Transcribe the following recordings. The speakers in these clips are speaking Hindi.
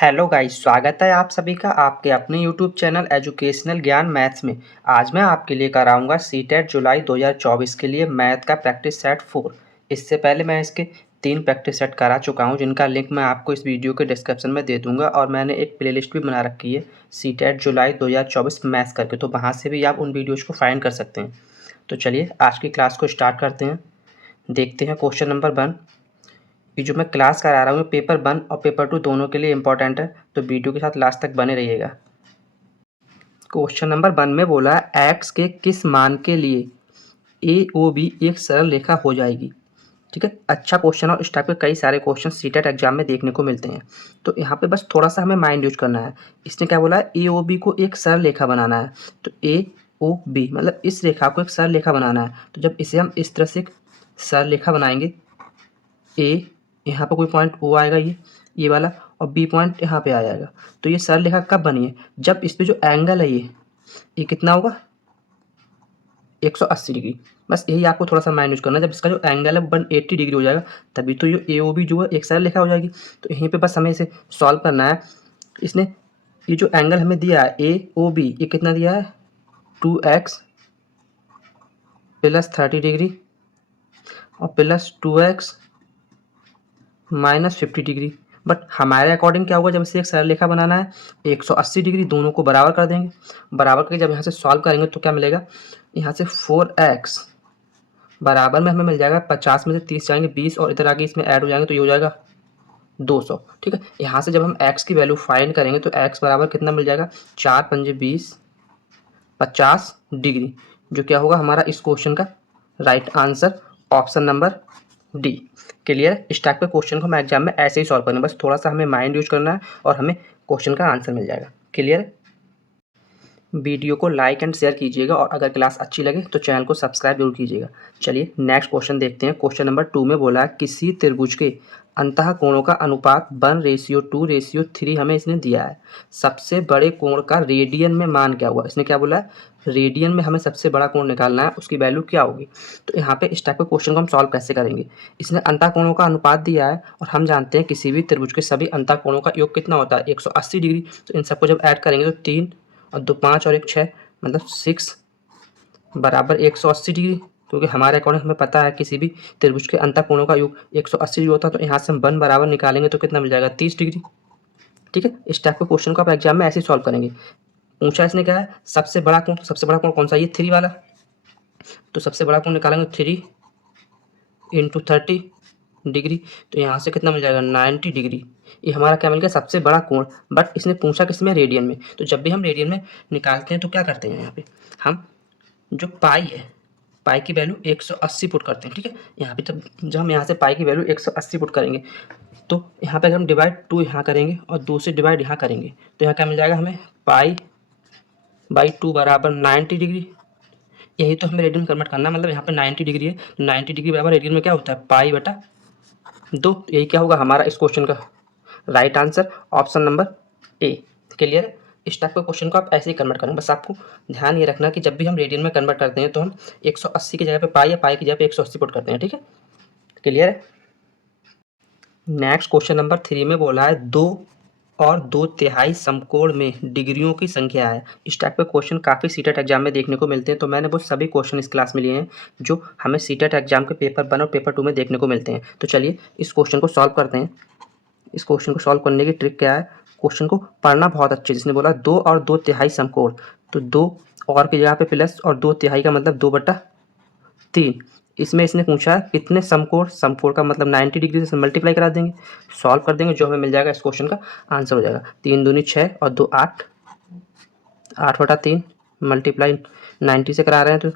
हेलो गाइस, स्वागत है आप सभी का आपके अपने यूट्यूब चैनल एजुकेशनल ज्ञान मैथ्स में। आज मैं आपके लिए कराऊंगा सीटेट जुलाई 2024 के लिए मैथ का प्रैक्टिस सेट 4। इससे पहले मैं इसके 3 प्रैक्टिस सेट करा चुका हूं, जिनका लिंक मैं आपको इस वीडियो के डिस्क्रिप्शन में दे दूंगा। और मैंने एक प्लेलिस्ट भी बना रखी है सीटेट जुलाई 2024 मैथ्स करके, तो वहाँ से भी आप उन वीडियोज़ को फाइंड कर सकते हैं। तो चलिए आज की क्लास को स्टार्ट करते हैं। देखते हैं क्वेश्चन नंबर 1। ये जो मैं क्लास करा रहा हूँ पेपर 1 और पेपर 2 दोनों के लिए इम्पोर्टेंट है, तो वीडियो के साथ लास्ट तक बने रहिएगा। क्वेश्चन नंबर 1 में बोला है एक्स के किस मान के लिए ए ओ बी एक सरल रेखा हो जाएगी। ठीक है, अच्छा क्वेश्चन और इस टाइप के कई सारे क्वेश्चन सीटेट एग्जाम में देखने को मिलते हैं। तो यहाँ पे बस थोड़ा सा हमें माइंड यूज करना है। इसने क्या बोला है, ए ओ बी को एक सरल रेखा बनाना है। तो ए ओ बी मतलब इस रेखा को एक सरल रेखा बनाना है। तो जब इसे हम इस तरह से सरल रेखा बनाएंगे, ए यहाँ पर कोई पॉइंट ओ आएगा, ये वाला, और बी पॉइंट यहाँ पे आ जाएगा। तो ये सरल रेखा कब बनी है, जब इस पे जो एंगल है ये कितना होगा, 180 डिग्री। बस यही आपको थोड़ा सा माइनस करना है। जब इसका जो एंगल है 180 डिग्री हो जाएगा, तभी तो ये ए ओ बी जो है एक सरल रेखा हो जाएगी। तो यहीं पे बस हमें इसे सॉल्व करना है। इसने ये जो एंगल हमें दिया है ए ओ बी, ये कितना दिया है, 2x प्लस 30 डिग्री और plus 2x minus 50 degree. But हमारे अकॉर्डिंग क्या होगा, जब इसे एक सरल रेखा बनाना है 180 डिग्री, दोनों को बराबर कर देंगे। बराबर करके जब यहाँ से सॉल्व करेंगे तो क्या मिलेगा, यहाँ से 4x बराबर में हमें मिल जाएगा 50 में से 30 जाएंगे 20, और इधर आगे इसमें ऐड हो जाएंगे तो ये हो जाएगा 200। ठीक है, यहाँ से जब हम x की वैल्यू फाइंड करेंगे तो x बराबर कितना मिल जाएगा, 4 पंजे 20, 50 डिग्री, जो क्या होगा हमारा इस क्वेश्चन का right answer, option number D. Clear. इस टाइप के क्वेश्चन को हम एग्जाम में ऐसे ही सॉल्व करेंगे, बस थोड़ा सा हमें माइंड यूज करना है और हमें क्वेश्चन का आंसर मिल जाएगा। क्लियर। वीडियो को लाइक एंड शेयर कीजिएगा और अगर क्लास अच्छी लगे तो चैनल को सब्सक्राइब जरूर कीजिएगा। चलिए नेक्स्ट क्वेश्चन देखते हैं। क्वेश्चन नंबर 2 में बोला है किसी त्रिभुज के अंतः कोणों का अनुपात 1:2:3 हमें इसने दिया है। सबसे बड़े कोण का रेडियन में मान क्या हुआ। इसने क्या बोला है, रेडियन में हमें सबसे बड़ा कोण निकालना है, उसकी वैल्यू क्या होगी। तो यहाँ पे इस टाइप के क्वेश्चन को हम सॉल्व कैसे करेंगे। इसने अंतः कोणों का अनुपात दिया है और हम जानते हैं किसी भी त्रिभुज के सभी अंतः कोणों का योग कितना होता है, 180 डिग्री। तो इन सबको जब ऐड करेंगे तो 3 और 2 5 और 1 6 मतलब 6 बराबर 180 डिग्री। क्योंकि हमारे अकॉर्डिंग हमें पता है किसी भी त्रिभुज के अंतः कोणों का योग 180 डिग्री होता है। तो यहाँ से हम 1 बराबर निकालेंगे तो कितना मिल जाएगा, 30 डिग्री। ठीक है, इस टाइप के क्वेश्चन को आप एग्जाम में ऐसे ही सॉल्व करेंगे। पूछा इसने क्या है, सबसे बड़ा कोण। सबसे बड़ा कोण कौन सा, ये 3 वाला। तो सबसे बड़ा कोण निकालेंगे 3 × 30 डिग्री। तो यहाँ से कितना मिल जाएगा, 90 डिग्री। ये हमारा क्या मिल गया, सबसे बड़ा कोण। बट इसने पूछा किसमें, रेडियन में। तो जब भी हम रेडियन में निकालते हैं तो क्या करते हैं, यहाँ पे हम जो पाई है, पाई की वैल्यू 180 पुट करते हैं। ठीक है, यहाँ पे जब हम यहाँ से पाई की वैल्यू 180 पुट करेंगे तो यहाँ पे अगर हम डिवाइड 2 यहाँ करेंगे और 2 से डिवाइड यहाँ करेंगे तो यहाँ क्या मिल जाएगा हमें, पाई बाई 2 बराबर 90 डिग्री। यही तो हमें रेडियन में कन्वर्ट करना है, मतलब यहाँ पे 90 डिग्री है, 90 डिग्री बराबर रेडियन में क्या होता है, पाई बटा 2। यही क्या होगा हमारा इस क्वेश्चन का right answer, option number A. Clear है। इस टाइप के क्वेश्चन को आप ऐसे ही कन्वर्ट करेंगे। बस आपको ध्यान ये रखना कि जब भी हम रेडियन में कन्वर्ट करते हैं तो हम 180 की जगह पे पाई या पाई की जगह पे 180 पुट करते हैं। ठीक है, क्लियर है। नेक्स्ट क्वेश्चन नंबर 3 में बोला है 2 और 2/3 समकोण में डिग्रियों की संख्या है। इस टाइप के क्वेश्चन काफ़ी सीटेट एग्जाम में देखने को मिलते हैं। तो मैंने वो सभी क्वेश्चन इस क्लास में लिए हैं जो हमें सीटेट एग्जाम के पेपर 1 और पेपर 2 में देखने को मिलते हैं। तो चलिए इस क्वेश्चन को सॉल्व करते हैं। इस क्वेश्चन को सॉल्व करने की ट्रिक क्या है, क्वेश्चन को पढ़ना बहुत अच्छे। जिसने बोला 2 और 2/3 समकोण, तो 2 और की जगह पे प्लस और 2/3 का मतलब 2/3। इसमें इसने पूछा है कितने समकोण, समकोण का मतलब 90 डिग्री से मल्टीप्लाई करा देंगे, सॉल्व कर देंगे, जो हमें मिल जाएगा इस क्वेश्चन का आंसर हो जाएगा। 3 दूनी 6 और 2 8, 8/3 मल्टीप्लाई 90 से करा रहे हैं तो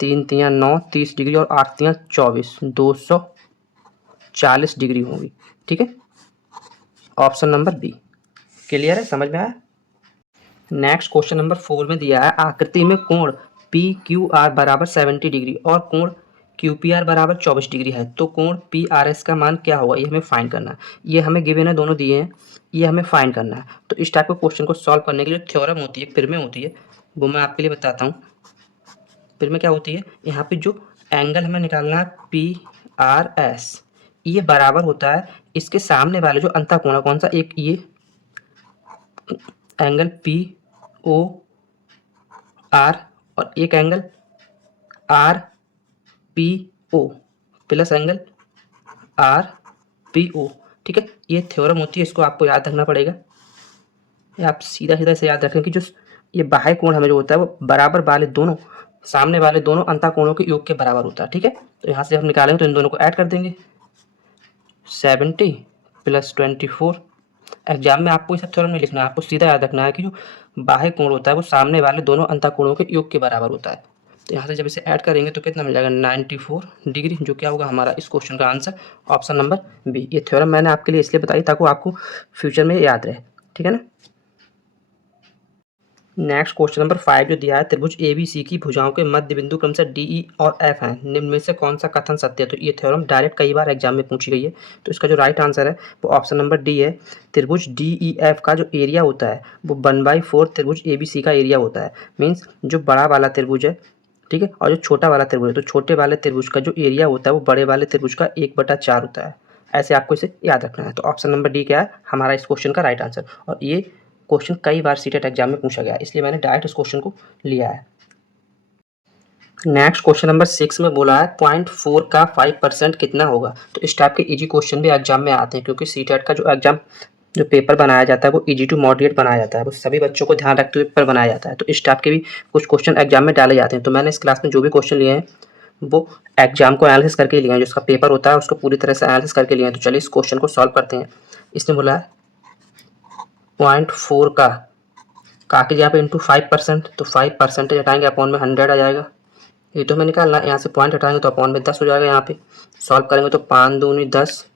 3 तियाँ 9, 30 डिग्री और 8 तियाँ 24, 240 डिग्री होगी। ठीक है, ऑप्शन नंबर बी। क्लियर है, समझ में आया। नेक्स्ट क्वेश्चन नंबर 4 में दिया है आकृति में कोण पी क्यू आर बराबर 70 डिग्री और कोण क्यू पी आर बराबर 24 डिग्री है। तो कोण पी आर एस का मान क्या होगा, ये हमें फाइंड करना है। ये हमें गिवन है, दोनों दिए हैं, ये हमें फाइंड करना है। तो इस टाइप के क्वेश्चन को सॉल्व करने के लिए थ्योरम होती है, फिर में होती है, वो मैं आपके लिए बताता हूँ। फिर में क्या होती है, यहाँ पे जो एंगल हमें निकालना है पी आर एस, ये बराबर होता है इसके सामने वाले जो अंतः कोण है, कौन सा, एक ये एंगल पी ओ आर और एक angle R P O plus angle R P O. ठीक है, ये थ्योरम होती है, इसको आपको याद रखना पड़ेगा। ये आप सीधा सीधा इसे याद रखें कि जो ये बाह्य कोण हमें जो होता है वो बराबर वाले दोनों सामने वाले दोनों अंतःकोणों के योग के बराबर होता है। ठीक है, तो यहाँ से हम निकालेंगे तो इन दोनों को ऐड कर देंगे 70 + 24। एग्जाम में आपको ये सब थ्योरम नहीं लिखना है, आपको सीधा याद रखना है कि जो बाह्य कोण होता है वो सामने वाले दोनों अंतःकोणों के योग के बराबर होता है। तो यहाँ से जब इसे ऐड करेंगे तो कितना मिल जाएगा 94 डिग्री, जो क्या होगा हमारा इस क्वेश्चन का आंसर ऑप्शन नंबर बी। ये थ्योरम मैंने आपके लिए इसलिए बताई ताकि आपको फ्यूचर में याद रहे। ठीक है ना। नेक्स्ट क्वेश्चन नंबर 5 जो दिया है, त्रिभुज ABC की भुजाओं के मध्य बिंदु क्रमशः DE और F हैं, निम्न में से कौन सा कथन सत्य है। तो ये थ्योरम डायरेक्ट कई बार एग्जाम में पूछी गई है, तो इसका जो राइट आंसर है वो ऑप्शन नंबर डी है। त्रिभुज DEF का जो एरिया होता है वो 1/4 त्रिभुज ABC का एरिया होता है। मीन्स जो बड़ा वाला त्रिभुज है, ठीक है, और जो छोटा वाला त्रिभुज है, तो छोटे वाले त्रिभुज का जो एरिया होता है वो बड़े वाले त्रिभुज का 1/4 होता है। ऐसे आपको इसे याद रखना है। तो ऑप्शन नंबर डी क्या है हमारा इस क्वेश्चन का राइट आंसर। और ये क्वेश्चन कई बार सीटेट एग्जाम में पूछा गया है, इसलिए मैंने डायरेक्ट इस क्वेश्चन को लिया है। नेक्स्ट क्वेश्चन नंबर 6 में बोला है 0.4 का 5% कितना होगा। तो इस टाइप के इजी क्वेश्चन भी एग्जाम में आते हैं, क्योंकि सीटेट का जो एग्जाम जो पेपर बनाया जाता है वो इजी टू मॉडरेट बनाया जाता है, वो सभी बच्चों को ध्यान रखते हुए पेपर बनाया जाता है। तो इस टाइप के भी कुछ क्वेश्चन एग्जाम में डाले जाते हैं। तो मैंने इस क्लास में जो भी क्वेश्चन लिए हैं वो एग्जाम को एनालिसिस करके लिए हैं, जो उसका पेपर होता है उसको पूरी तरह से एनालिसिस करके लिए हैं। तो चलिए इस क्वेश्चन को सॉल्व करते हैं। इसने बोला है 0.4 का की जगह पे इंटू 5%, तो 5% हटाएंगे अपॉन में 100 आ जाएगा। ये तो हमें निकालना है, यहाँ से पॉइंट हटाएंगे तो अपॉन में 10 हो जाएगा। यहाँ पे सॉल्व करेंगे तो 5 दूनी 10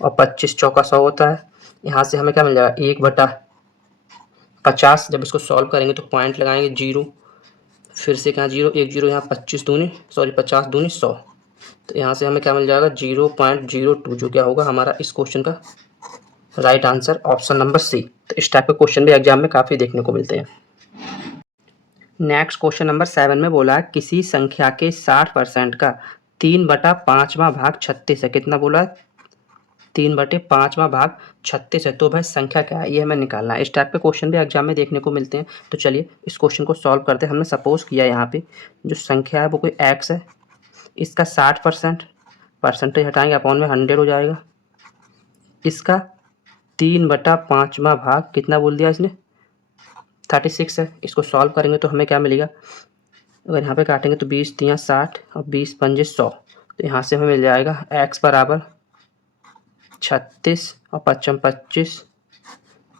और 25 चौका 100 होता है। यहाँ से हमें क्या मिल जाएगा 1/50। जब इसको सॉल्व करेंगे तो पॉइंट लगाएंगे 0, फिर से कहाँ 0 1 0, यहाँ 50 दूनी 100। तो यहाँ से हमें क्या मिल जाएगा 0.02, जो क्या होगा हमारा इस क्वेश्चन का right answer option number C. तो इस टाइप के क्वेश्चन भी एग्जाम में काफ़ी देखने को मिलते हैं। नेक्स्ट क्वेश्चन नंबर 7 में बोला है किसी संख्या के 60% का 3/5वां भाग 36 है। कितना बोला है 3/5वां भाग 36 है। तो भाई संख्या क्या है ये हमें निकालना है। इस टाइप के क्वेश्चन भी एग्जाम में देखने को मिलते हैं। तो चलिए इस क्वेश्चन को सॉल्व करते हैं। हमने सपोज किया यहाँ पे जो संख्या है वो कोई x है, इसका 60% परसेंटेज हटाएंगे अपॉन में 100 हो जाएगा। इसका 3/5वां भाग कितना बोल दिया इसने 36 है। इसको सॉल्व करेंगे तो हमें क्या मिलेगा, अगर यहाँ पे काटेंगे तो 20 3 60 और 20 पंजे 100। तो यहाँ से हमें मिल जाएगा x बराबर 36 और 55 25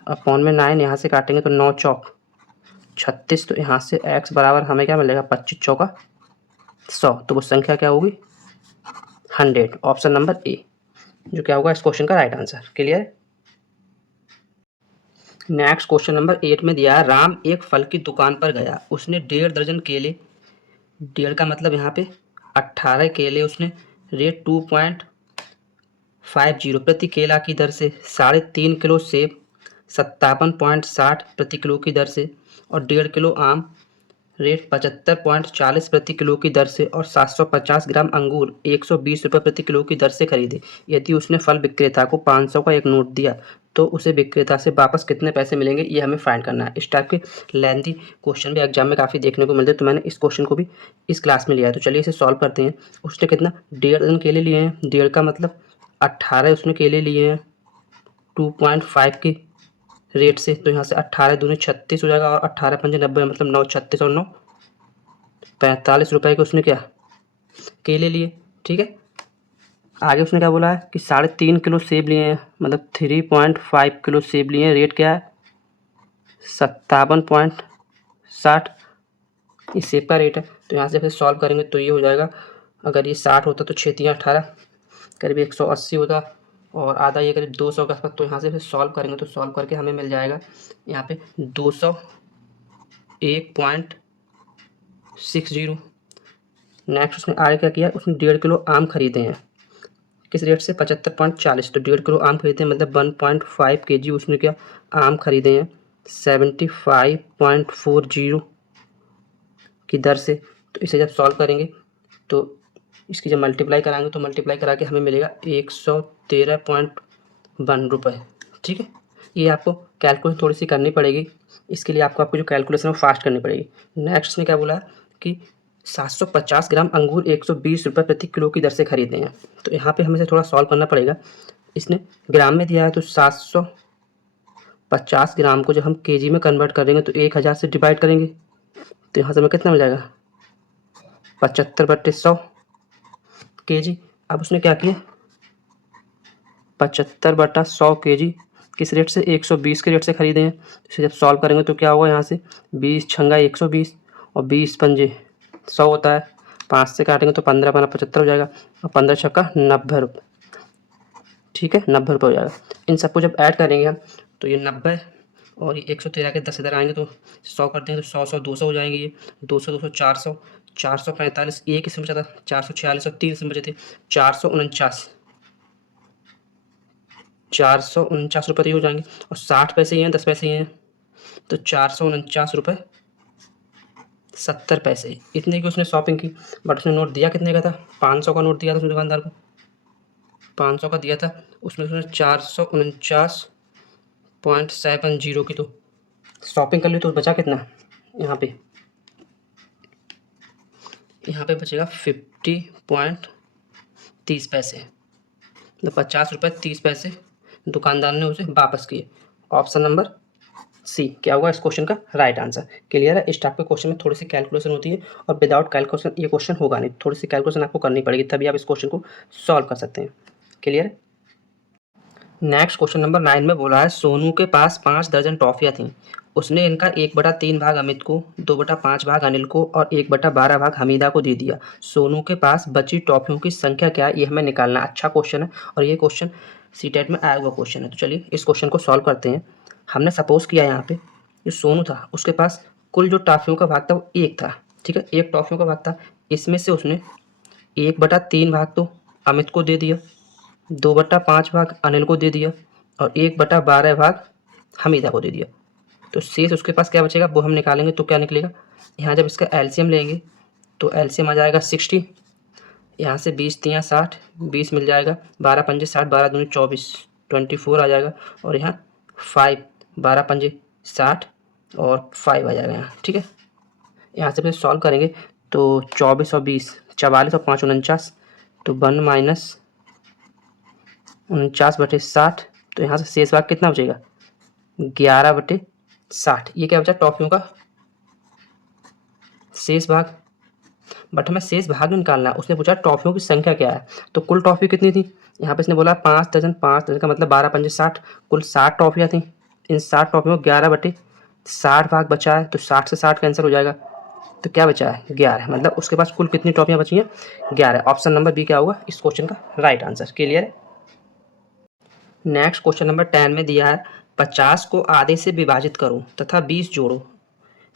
अपॉन में 9। यहाँ से काटेंगे तो 9 चौक 36। तो यहाँ से x बराबर हमें क्या मिलेगा 25 चौका 100। तो वो संख्या क्या होगी 100। ऑप्शन नंबर ए जो क्या होगा इस क्वेश्चन का right answer. Clear. Next question number 8 में दिया है राम एक फल की दुकान पर गया, उसने 1.5 दर्जन केले, 1.5 का मतलब यहाँ पे 18 केले उसने रेट 2.50 प्रति केला की दर से, 3.5 किलो सेब 57.60 प्रति किलो की दर से और 1.5 किलो आम रेट 75.40 प्रति किलो की दर से और 750 ग्राम अंगूर 120 रुपये प्रति किलो की दर से खरीदे। यदि उसने फल विक्रेता को 500 का एक नोट दिया तो उसे विक्रेता से वापस कितने पैसे मिलेंगे ये हमें फाइंड करना है। इस टाइप के लेंथी क्वेश्चन भी एग्जाम में काफ़ी देखने को मिलते हैं, तो मैंने इस क्वेश्चन को भी इस क्लास में लिया है। तो चलिए इसे सॉल्व करते हैं। उसने कितना 1.5 दर्जन केले लिए हैं, 1.5 का मतलब 18 उसने केले लिए हैं 2.5 की रेट से। तो यहाँ से 18 दूनी 36 हो जाएगा और 18 पंजे 90 मतलब 9 36 और 9 45 रुपए के उसने क्या केले लिए। ठीक है, आगे उसने क्या बोला है कि 3.5 किलो सेब लिए हैं, मतलब 3.5 किलो सेब लिए हैं, रेट क्या है 57.60 इस सेब का रेट है। तो यहाँ से फिर सॉल्व करेंगे तो ये हो जाएगा, अगर ये 60 होता तो 6 3 18 करीब 180 होता और आधा ये करीब 200 का। तो यहाँ से फिर सॉल्व करेंगे तो सॉल्व करके हमें मिल जाएगा यहाँ पे 201.60। नेक्स्ट उसने आगे क्या किया, उसने 1.5 किलो आम खरीदे हैं किस रेट से 75.40। तो 1.5 किलो आम खरीदे हैं मतलब 1.5 kg उसने क्या आम खरीदे हैं 75.40 की दर से। तो इसे जब सॉल्व करेंगे तो इसकी जब मल्टीप्लाई कराएंगे तो मल्टीप्लाई करा के हमें मिलेगा 113.1 रुपये। ठीक है, ये आपको कैलकुलेशन थोड़ी सी करनी पड़ेगी, इसके लिए आपको जो कैलकुलेशन है वो फास्ट करनी पड़ेगी। नेक्स्ट इसने क्या बोला कि 750 ग्राम अंगूर 120 रुपये प्रति किलो की दर से खरीदे हैं। तो यहाँ पे हमें से थोड़ा सॉल्व करना पड़ेगा। इसने ग्राम में दिया है तो 750 ग्राम को जब हम केजी में कन्वर्ट करेंगे तो 1000 से डिवाइड करेंगे तो यहाँ से हमें कितना मिल जाएगा 75/100 केजी। अब उसने क्या किया 75/100 केजी किस रेट से 120 के रेट से खरीदे हैं। इसे जब सॉल्व करेंगे तो क्या होगा यहाँ से 20 छंगा 120 और 20 पंजे 100 होता है, 5 से काटेंगे तो 15 बना 75 हो जाएगा और 15 छक्का 90 रुपये। ठीक है 90 रुपये हो जाएगा। इन सबको जब ऐड करेंगे हम तो ये 90 और ये 113 के 10 इधर आएंगे तो 100 करते हैं तो 100 200 हो जाएंगे। ये 200 400 445 एक इसमें बचा था 446 और 3 इसमें बचे थे 449 रुपये तो ये हो जाएंगे और 60 पैसे ही हैं 10 पैसे ही हैं तो 449 रुपये 70 पैसे इतने की उसने शॉपिंग की। बट उसने नोट दिया कितने का था 500 का नोट दिया था उसने दुकानदार को 500 का दिया था, उसमें उसने 449.70 की तो शॉपिंग कर ली तो बचा कितना यहाँ पे बचेगा 50.30 पैसे तो 50 रुपये 30 पैसे दुकानदार ने उसे वापस किए। ऑप्शन नंबर सी क्या होगा इस क्वेश्चन का राइट आंसर। क्लियर है। इस टाइप के क्वेश्चन में थोड़ी सी कैलकुलेशन होती है और विदाउट कैलकुलेशन ये क्वेश्चन होगा नहीं, थोड़ी सी कैलकुलेशन आपको करनी पड़ेगी तभी आप इस क्वेश्चन को सॉल्व कर सकते हैं। क्लियर है। नेक्स्ट क्वेश्चन नंबर 9 में बोला है सोनू के पास 5 दर्जन टॉफियाँ थीं, उसने इनका 1/3 भाग अमित को, 2/5 भाग अनिल को और 1/12 भाग हमीदा को दे दिया। सोनू के पास बची टॉफियों की संख्या क्या है ये हमें निकालना। अच्छा क्वेश्चन है और ये क्वेश्चन सीटेट में आया हुआ क्वेश्चन है। तो चलिए इस क्वेश्चन को सॉल्व करते हैं। हमने सपोज किया यहाँ पे जो सोनू था उसके पास कुल जो टॉफियों का भाग था वो 1 था। ठीक है 1 टॉफियों का भाग था, इसमें से उसने 1/3 भाग तो अमित को दे दिया, 2/5 भाग अनिल को दे दिया और 1/12 भाग हमीदा को दे दिया। तो शेष उसके पास क्या बचेगा वो हम निकालेंगे तो क्या निकलेगा। यहाँ जब इसका एलसीएम लेंगे तो एलसीएम आ जाएगा 60, यहाँ से 20 3 60 20 मिल जाएगा, 12 पंजे 60 12 दूनी 24 24 आ जाएगा और यहाँ 5 12 पंजे 60 और 5 आ जाएगा यहाँ। ठीक है यहाँ से फिर सॉल्व करेंगे तो 24 और 20 44 और 5 49 तो 1 माइनस 49/60 तो यहाँ से शेष भाग कितना बचेगा 11/60। ये क्या बचा टॉफियों का शेष भाग। बट हमें शेष भाग निकालना है, उसने पूछा टॉफियों की संख्या क्या है। तो कुल टॉफी कितनी थी यहाँ पे इसने बोला 5 दर्जन, 5 दर्जन का मतलब 12 पंजे 60, कुल 60 टॉफियाँ थी। इन 60 टॉफियों को 11/60 भाग बचा है तो 60 से 60 कैंसिल हो जाएगा तो क्या बचा है 11, मतलब उसके पास कुल कितनी टॉफियाँ बची हैं 11। ऑप्शन नंबर बी क्या होगा इस क्वेश्चन का राइट आंसर। क्लियर है। नेक्स्ट क्वेश्चन नंबर 10 में दिया है 50 को आधे से विभाजित करो तथा 20 जोड़ो,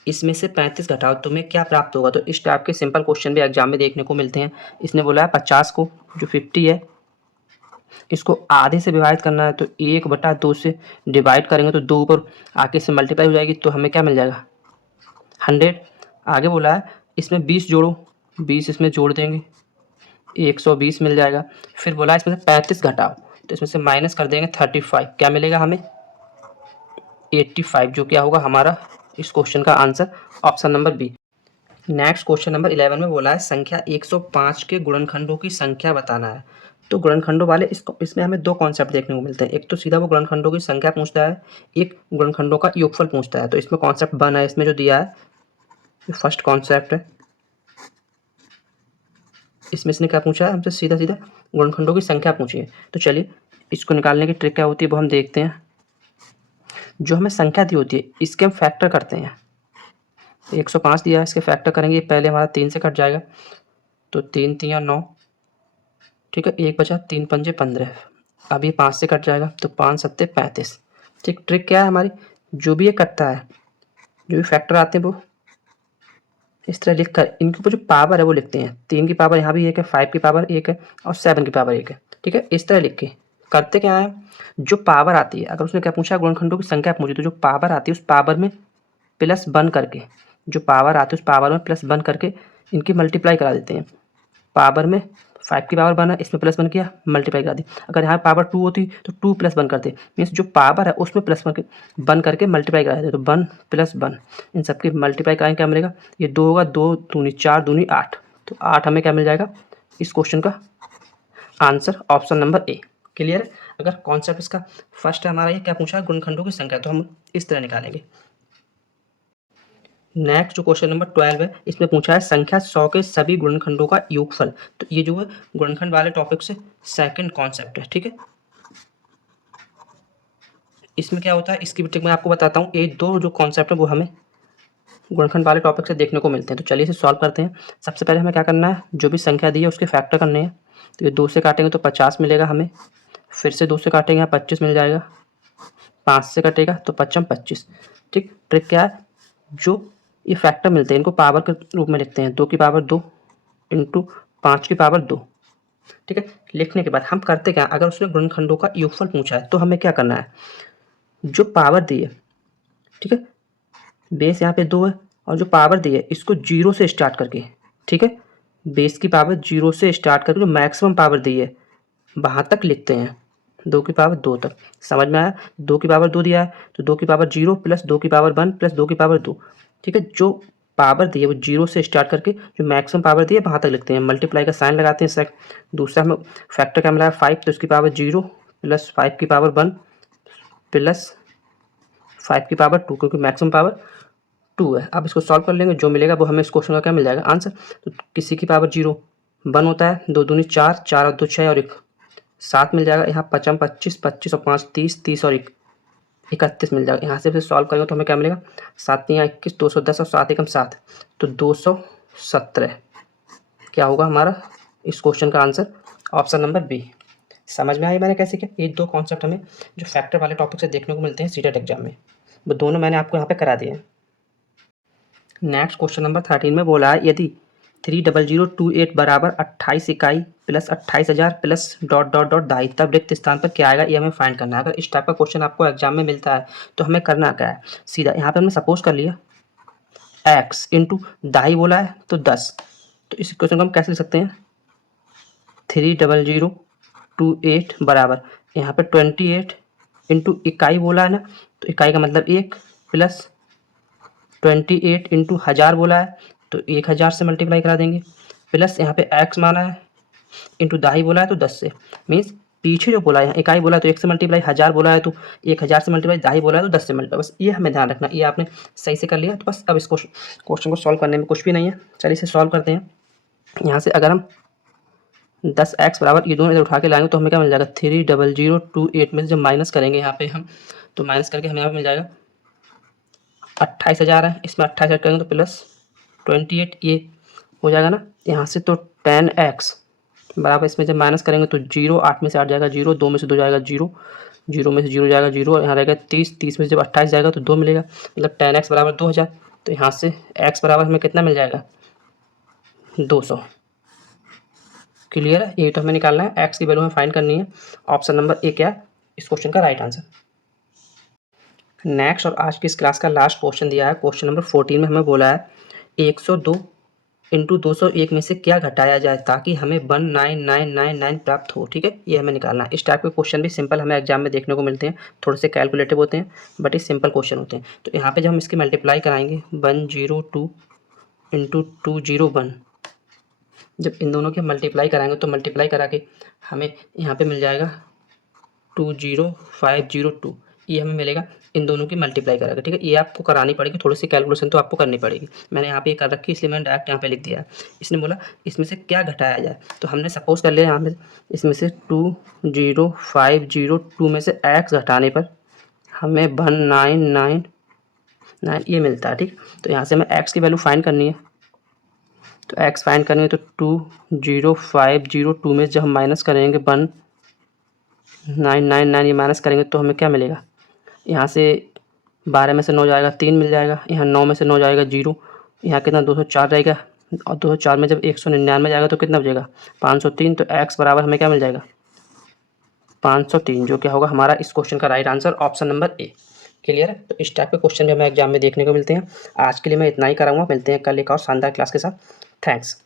इसमें से 35 घटाओ, तुम्हें क्या प्राप्त होगा। तो इस टाइप के सिंपल क्वेश्चन भी एग्जाम में देखने को मिलते हैं। इसने बोला है 50 को जो 50 है इसको आधे से विभाजित करना है तो 1/2 से डिवाइड करेंगे तो 2 ऊपर आके से मल्टीप्लाई हो जाएगी तो हमें क्या मिल जाएगा 100। आगे बोला है इसमें 20 जोड़ो, 20 इसमें जोड़ देंगे 120 मिल जाएगा। फिर बोला है इसमें से 35 घटाओ तो इसमें से माइनस कर देंगे 35, क्या मिलेगा हमें 85, जो क्या होगा हमारा इस क्वेश्चन का answer option number B. Next question number 11 में बोला है संख्या 105 के गुणनखंडों की संख्या बताना है। तो गुणनखंडों वाले इसमें हमें 2 कॉन्सेप्ट देखने को मिलते हैं। एक तो सीधा वो गुणनखंडों की संख्या पूछता है, एक गुणनखंडों का योगफल पूछता है। तो इसमें कॉन्सेप्ट 1 है, इसमें जो दिया है फर्स्ट कॉन्सेप्ट है, इसमें इसने क्या पूछा है हमसे सीधा सीधा गुणनखंडों की संख्या पूछी है। तो चलिए इसको निकालने की ट्रिक क्या होती है वो हम देखते हैं। जो हमें संख्या दी होती है इसके हम फैक्टर करते हैं। 105 दिया है इसके फैक्टर करेंगे, पहले हमारा 3 से कट जाएगा तो 3 3 9, ठीक है 1 बचा 3 पंजे 15, अब ये 5 से कट जाएगा तो 5 7 35। ठीक ट्रिक क्या है हमारी, जो भी ये कटता है जो भी फैक्टर आते हैं वो इस तरह लिख कर इनके ऊपर जो पावर है वो लिखते हैं। 3 की पावर यहाँ भी 1 है, 5 की पावर 1 है और 7 की पावर 1 है। ठीक है इस तरह लिख के करते क्या है, जो पावर आती है अगर उसने क्या पूछा गुणनखंडों की संख्या पूछी तो जो पावर आती है उस पावर में प्लस 1 करके, जो पावर आती है उस पावर में प्लस 1 करके इनकी मल्टीप्लाई करा देते हैं। पावर में 5 की पावर 1 है, इसमें प्लस 1 किया, मल्टीप्लाई करा दी। अगर यहाँ पावर 2 होती तो 2 + 1 करते, मीन्स जो पावर है उसमें प्लस 1 करके मल्टीप्लाई करा देते, तो 1 + 1 इन सबकी मल्टीप्लाई कराएंगे, क्या मिलेगा, ये 2 होगा, 2 दूनी 4 दूनी 8, तो 8 हमें क्या मिल जाएगा इस क्वेश्चन का answer, option number A. Clear है। अगर कॉन्सेप्ट इसका फर्स्ट है हमारा, ये क्या पूछा है, गुणनखंडों की संख्या, तो हम इस तरह निकालेंगे। नेक्स्ट जो क्वेश्चन नंबर 12 है, इसमें पूछा है संख्या 100 के सभी गुणनखंडों का योगफल। तो ये जो है गुणनखंड वाले टॉपिक से सेकंड कॉन्सेप्ट है, ठीक है। इसमें क्या होता है, इसकी भी ट्रिक मैं आपको बताता हूँ। ये दो जो कॉन्सेप्ट है वो हमें गुणनखंड वाले टॉपिक से देखने को मिलते हैं। तो चलिए इसे सॉल्व करते हैं। सबसे पहले हमें क्या करना है, जो भी संख्या दी है उसके फैक्टर करने हैं। तो ये 2 से काटेंगे तो 50 मिलेगा हमें, फिर से 2 से काटेंगे यहाँ 25 मिल जाएगा, 5 से कटेगा तो 55 25। ठीक, ट्रिक क्या है, जो ये फैक्टर मिलते हैं इनको पावर के रूप में लिखते हैं, 2 की पावर 2 इंटू 5 की पावर 2। ठीक है, लिखने के बाद हम करते क्या, अगर उसने गुणनखंडों का योगफल पूछा है तो हमें क्या करना है, जो पावर दी है, ठीक है, बेस यहाँ पे 2 है और जो पावर दी है इसको 0 से स्टार्ट करके, ठीक है, बेस की पावर 0 से स्टार्ट करके जो मैक्सिमम पावर दी है वहाँ तक लिखते हैं, 2 की पावर 2 तक। समझ में आया, 2 की पावर 2 दिया है तो 2 की पावर 0 प्लस 2 की पावर 1 प्लस 2 की पावर 2। ठीक है, जो पावर दी है वो 0 से स्टार्ट करके जो मैक्सिमम पावर दी है वहाँ तक लिखते हैं, मल्टीप्लाई का साइन लगाते हैं। दूसरा हमें फैक्टर क्या मिला है 5, तो इसकी पावर 0 प्लस 5 की पावर 1 प्लस 5 की पावर 2, क्योंकि मैक्सिमम पावर 2 है। अब इसको सॉल्व कर लेंगे, जो मिलेगा वो हमें इस क्वेश्चन का क्या मिल जाएगा आंसर। तो किसी की पावर 0 1 होता है, 2 दूनी 4, 4 और 2 6 और 1 7 मिल जाएगा। यहाँ 55 25 25 और 5 30 30 और 1 31 मिल जाएगा। यहाँ से फिर सॉल्व करेंगे तो हमें क्या मिलेगा, 7 × 21 210 और 7 × 7 तो 217 क्या होगा हमारा इस क्वेश्चन का आंसर, ऑप्शन नंबर बी। समझ में आया मैंने कैसे किया। ये दो कॉन्सेप्ट हमें जो फैक्टर वाले टॉपिक से देखने को मिलते हैं सीटेट एग्जाम में, वो दोनों मैंने आपको यहाँ पे करा दिए हैं। नेक्स्ट क्वेश्चन नंबर 13 में बोला है, यदि 30028 बराबर 28 इकाई plus 28,000 plus dot dot dot दाई, तब रिक्त स्थान पर क्या आएगा, ये हमें फाइंड करना है। अगर इस टाइप का क्वेश्चन आपको एग्जाम में मिलता है तो हमें करना क्या है, सीधा यहाँ पे हमने सपोज कर लिया x इंटू दाई बोला है तो 10, तो इस क्वेश्चन को हम कैसे लिख सकते हैं, 30028 बराबर यहाँ पे 28 इंटू इकाई बोला है ना, तो इकाई का मतलब 1 प्लस 28 इंटू 1000 बोला है तो 1000 से मल्टीप्लाई करा देंगे, प्लस यहाँ पे x माना है इंटू दाई बोला है तो 10 से, मीन्स पीछे जो बोला है यहाँ इकाई बोला है तो 1 से मल्टीप्लाई, 1000 बोला है तो 1000 से मल्टीप्लाई, दाई बोला है तो 10 से मल्टीप्लाई। बस ये हमें ध्यान रखना, ये आपने सही से कर लिया तो बस अब इस क्वेश्चन को सॉल्व करने में कुछ भी नहीं है। चलिए इसे सॉल्व करते हैं। यहाँ से अगर हम 10x बराबर ये दोनों इधर उठा के लाएंगे तो हमें क्या मिल जाएगा, 30028 में से जब माइनस करेंगे यहाँ पे हम, तो माइनस करके हमें यहाँ पे मिल जाएगा 28,000 है, इसमें 28,000 करेंगे तो प्लस 28 ये हो जाएगा ना यहाँ से, तो 10x बराबर इसमें जब माइनस करेंगे तो 0, 8 में से 8 जाएगा 0, 2 में से 2 जाएगा 0, 0 में से 0 जाएगा 0, यहाँ रहेगा 30, 30 में से जब 28 जाएगा तो 2 मिलेगा, मतलब 10x बराबर 2000। तो यहाँ से x बराबर हमें कितना मिल जाएगा, 200। क्लियर है, ये तो हमें निकालना है, x की वैल्यू हमें फाइंड करनी है। ऑप्शन नंबर ए क्या है इस क्वेश्चन का राइट आंसर। नेक्स्ट और आज की इस क्लास का लास्ट क्वेश्चन दिया है, क्वेश्चन नंबर 14 में हमें बोला है 102 इंटू 201 में से क्या घटाया जाए ताकि हमें 19999 प्राप्त हो। ठीक है, ये हमें निकालना है। इस टाइप के क्वेश्चन भी सिंपल हमें एग्जाम में देखने को मिलते हैं, थोड़े से कैलकुलेटिव होते हैं बट ये सिंपल क्वेश्चन होते हैं। तो यहाँ पे जब हम इसकी मल्टीप्लाई कराएंगे 102 इंटू 201, जब इन दोनों की मल्टीप्लाई कराएंगे तो मल्टीप्लाई करा के हमें यहाँ पे मिल जाएगा 20502, ये हमें मिलेगा इन दोनों की मल्टीप्लाई करा के। ठीक है, ये आपको करानी पड़ेगी, थोड़ी सी कैलकुलेशन तो आपको करनी पड़ेगी। मैंने यहाँ पे ये कर रखी इसलिए मैंने डायरेक्ट यहाँ पे लिख दिया है। इसने बोला इसमें से क्या घटाया जाए, तो हमने सपोज कर लिया यहाँ पे इसमें से 20502 में से x घटाने पर हमें 1999 ये मिलता है। ठीक, तो यहाँ से हमें x की वैल्यू फाइंड करनी है, तो x फाइंड करनी है तो 20502 में जब हम माइनस करेंगे 1999 ये माइनस करेंगे तो हमें क्या मिलेगा, यहाँ से 12 में से 9 जाएगा 3 मिल जाएगा, यहाँ 9 में से 9 जाएगा 0, यहाँ कितना 204 रहेगा और 204 में जब 199 जाएगा तो कितना बचेगा 503। तो x बराबर हमें क्या मिल जाएगा 503, जो क्या होगा हमारा इस क्वेश्चन का right answer, option number A. Clear है, तो इस टाइप के क्वेश्चन भी हमें एग्जाम में देखने को मिलते हैं। आज के लिए मैं इतना ही कराऊंगा, मिलते हैं कल एक और शानदार क्लास के साथ। थैंक्स।